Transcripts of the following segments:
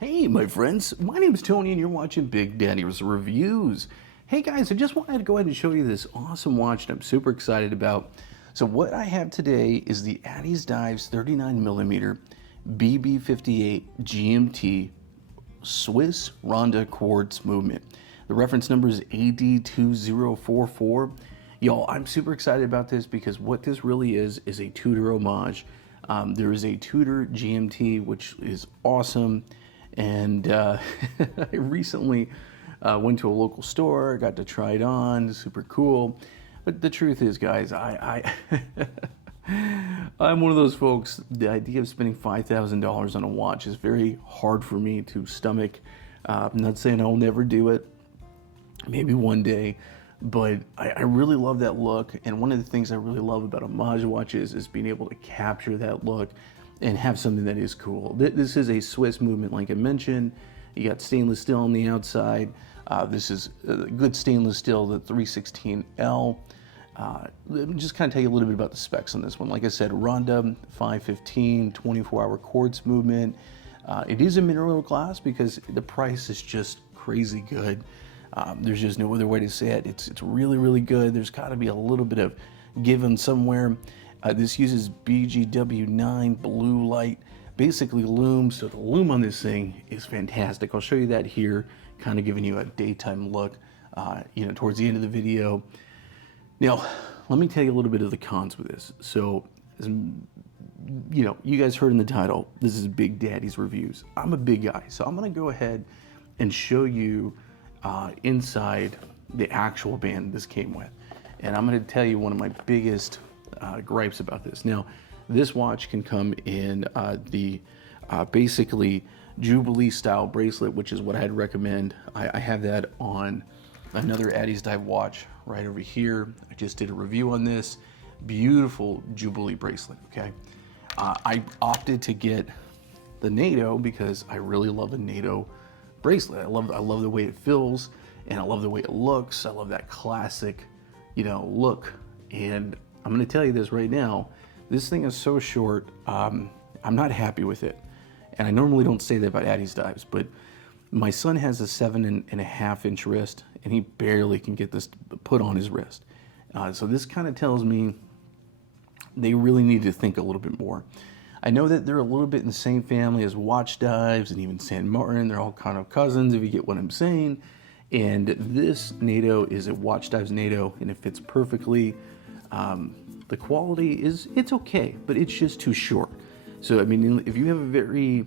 Hey my friends, my name is Tony and you're watching Big Daddy's Reviews. Hey guys, I just wanted to go ahead and show you this awesome watch that I'm super excited about. So what I have today is the ADDIESDIVE's 39mm BB58 GMT Swiss Ronda quartz movement. The reference number is AD2044. Y'all, I'm super excited about this because what this really is a Tudor homage. There is a Tudor GMT, which is awesome. And I recently went to a local store, got to try it on, super cool. But the truth is, guys, I'm one of those folks, the idea of spending $5,000 on a watch is very hard for me to stomach. I'm not saying I'll never do it, maybe one day, but I really love that look. And one of the things I really love about homage watches is being able to capture that look and have something that is cool. This is a Swiss movement, like I mentioned. You got stainless steel on the outside. This is good stainless steel, the 316L. Let me just kind of tell you a little bit about the specs on this one. Like I said, Ronda 515, 24-hour quartz movement. It is a mineral glass because the price is just crazy good. There's just no other way to say it. It's really, really good. There's got to be a little bit of given somewhere. This uses BGW9 blue light, basically lume, so the lume on this thing is fantastic. I'll show you that here, kind of giving you a daytime look, towards the end of the video. Now, let me tell you a little bit of the cons with this. So, you guys heard in the title, this is Big Daddy's Reviews. I'm a big guy, so I'm gonna go ahead and show you inside the actual band this came with. And I'm gonna tell you one of my biggest gripes about this. Now, this watch can come in the basically Jubilee style bracelet, which is what I'd recommend. I have that on another ADDIESDIVE watch right over here. I just did a review on this beautiful Jubilee bracelet. Okay, I opted to get the NATO because I really love the NATO bracelet. I love the way it feels, and I love the way it looks. I love that classic, look. And I'm going to tell you this right now, this thing is so short, I'm not happy with it. And I normally don't say that about ADDIESDIVEs, but my son has a 7.5-inch wrist, and he barely can get this put on his wrist. So this kind of tells me they really need to think a little bit more. I know that they're a little bit in the same family as Watch Dives and even San Martin. They're all kind of cousins, if you get what I'm saying. And this NATO is a Watch Dives NATO, and it fits perfectly. The quality it's okay, but it's just too short. So, I mean, if you have a very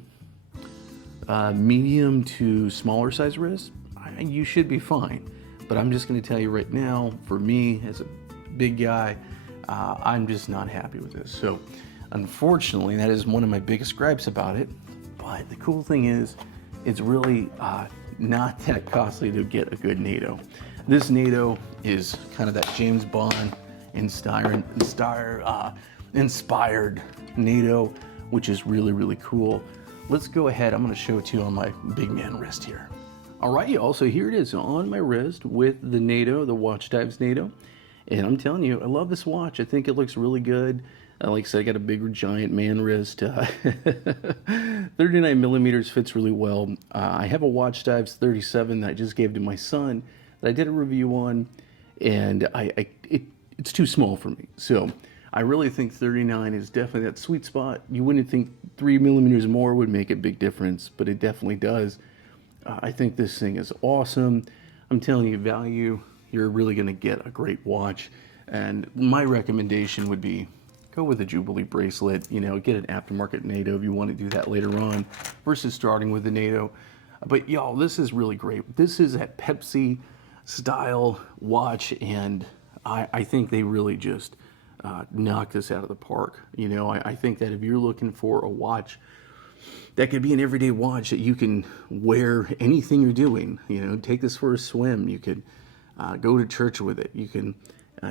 medium to smaller size wrist, you should be fine. But I'm just going to tell you right now, for me as a big guy, I'm just not happy with this. So, unfortunately, that is one of my biggest gripes about it. But the cool thing is, it's really not that costly to get a good NATO. This NATO is kind of that James Bond inspired NATO, which is really, really cool. Let's go ahead. I'm going to show it to you on my big man wrist here. All right, y'all. So here it is on my wrist with the NATO, the Watch Dives NATO. And I'm telling you, I love this watch. I think it looks really good. Like I said, I got a big giant man wrist. 39 millimeters fits really well. I have a Watch Dives 37 that I just gave to my son that I did a review on, and it's too small for me. So I really think 39 is definitely that sweet spot. You wouldn't think 3 millimeters more would make a big difference, but it definitely does. I think this thing is awesome. I'm telling you, value, you're really gonna get a great watch. And my recommendation would be go with a Jubilee bracelet, get an aftermarket NATO if you want to do that later on versus starting with the NATO. But y'all, this is really great. This is a Pepsi style watch, and I think they really just knocked this out of the park. I think that if you're looking for a watch that could be an everyday watch that you can wear anything you're doing, take this for a swim. You could go to church with it. You can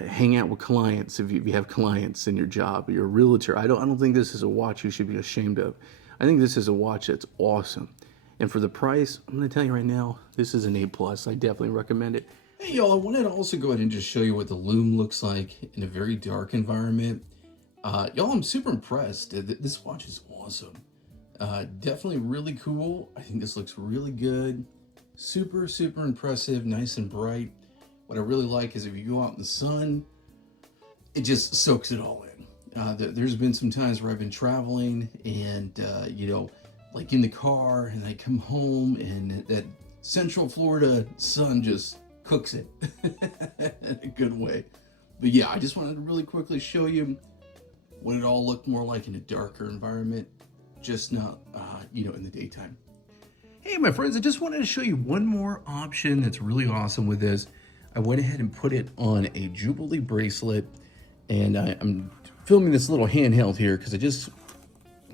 hang out with clients if you have clients in your job. You're a realtor. I don't think this is a watch you should be ashamed of. I think this is a watch that's awesome. And for the price, I'm going to tell you right now, this is an A+. I definitely recommend it. Hey y'all, I wanted to also go ahead and just show you what the lume looks like in a very dark environment. Y'all, I'm super impressed. This watch is awesome. Definitely really cool. I think this looks really good. Super, super impressive, nice and bright. What I really like is if you go out in the sun, it just soaks it all in. There's been some times where I've been traveling and, you know, like in the car, and I come home and that Central Florida sun just cooks it in a good way. But yeah, I just wanted to really quickly show you what it all looked more like in a darker environment, just not, you know, in the daytime. Hey, my friends, I just wanted to show you one more option that's really awesome with this. I went ahead and put it on a Jubilee bracelet, and I'm filming this little handheld here because I just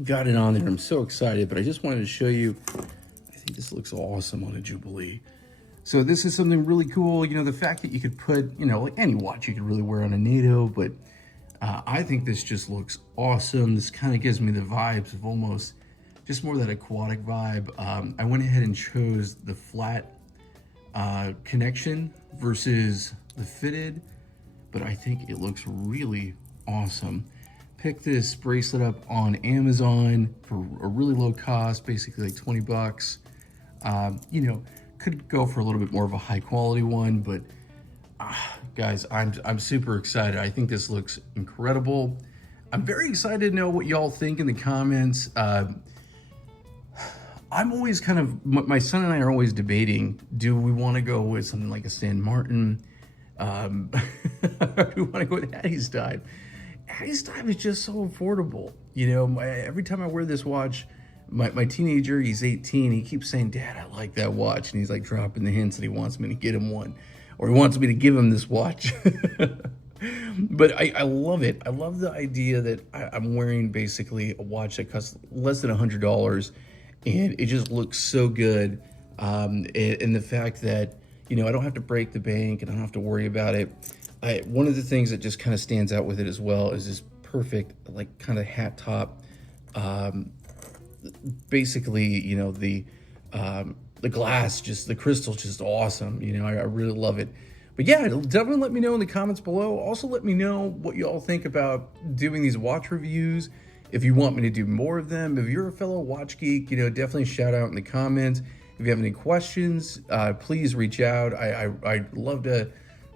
got it on there. I'm so excited, but I just wanted to show you. I think this looks awesome on a Jubilee. So this is something really cool. You know, the fact that you could put, you know, like any watch you could really wear on a NATO, but I think this just looks awesome. This kind of gives me the vibes of almost just more that aquatic vibe. I went ahead and chose the flat connection versus the fitted, but I think it looks really awesome. Picked this bracelet up on Amazon for a really low cost, basically like 20 bucks. You know, could go for a little bit more of a high quality one, but guys, I'm super excited. I think this looks incredible. I'm very excited to know what y'all think in the comments. I'm always kind of, my son and I are always debating, do we want to go with something like a San Martin? Do we want to go with ADDIESDIVE? ADDIESDIVE is just so affordable. You know, every time I wear this watch, my teenager, he's 18, he keeps saying, Dad, I like that watch. And he's like dropping the hints that he wants me to get him one, or he wants me to give him this watch. But I love it. I love the idea that I'm wearing basically a watch that costs less than $100, and it just looks so good. And the fact that, you know, I don't have to break the bank and I don't have to worry about it. One of the things that just kind of stands out with it as well is this perfect, like, kind of hat top. Basically, you know, the glass, just the crystal's just awesome. You know, I really love it. But yeah, definitely let me know in the comments below. Also, let me know what you all think about doing these watch reviews. If you want me to do more of them, if you're a fellow watch geek, you know, definitely shout out in the comments. If you have any questions, please reach out. I'd love to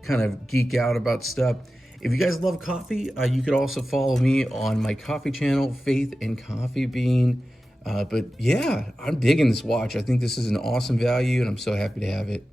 kind of geek out about stuff. If you guys love coffee, you could also follow me on my coffee channel, Faith and Coffee Bean. But yeah, I'm digging this watch. I think this is an awesome value, and I'm so happy to have it.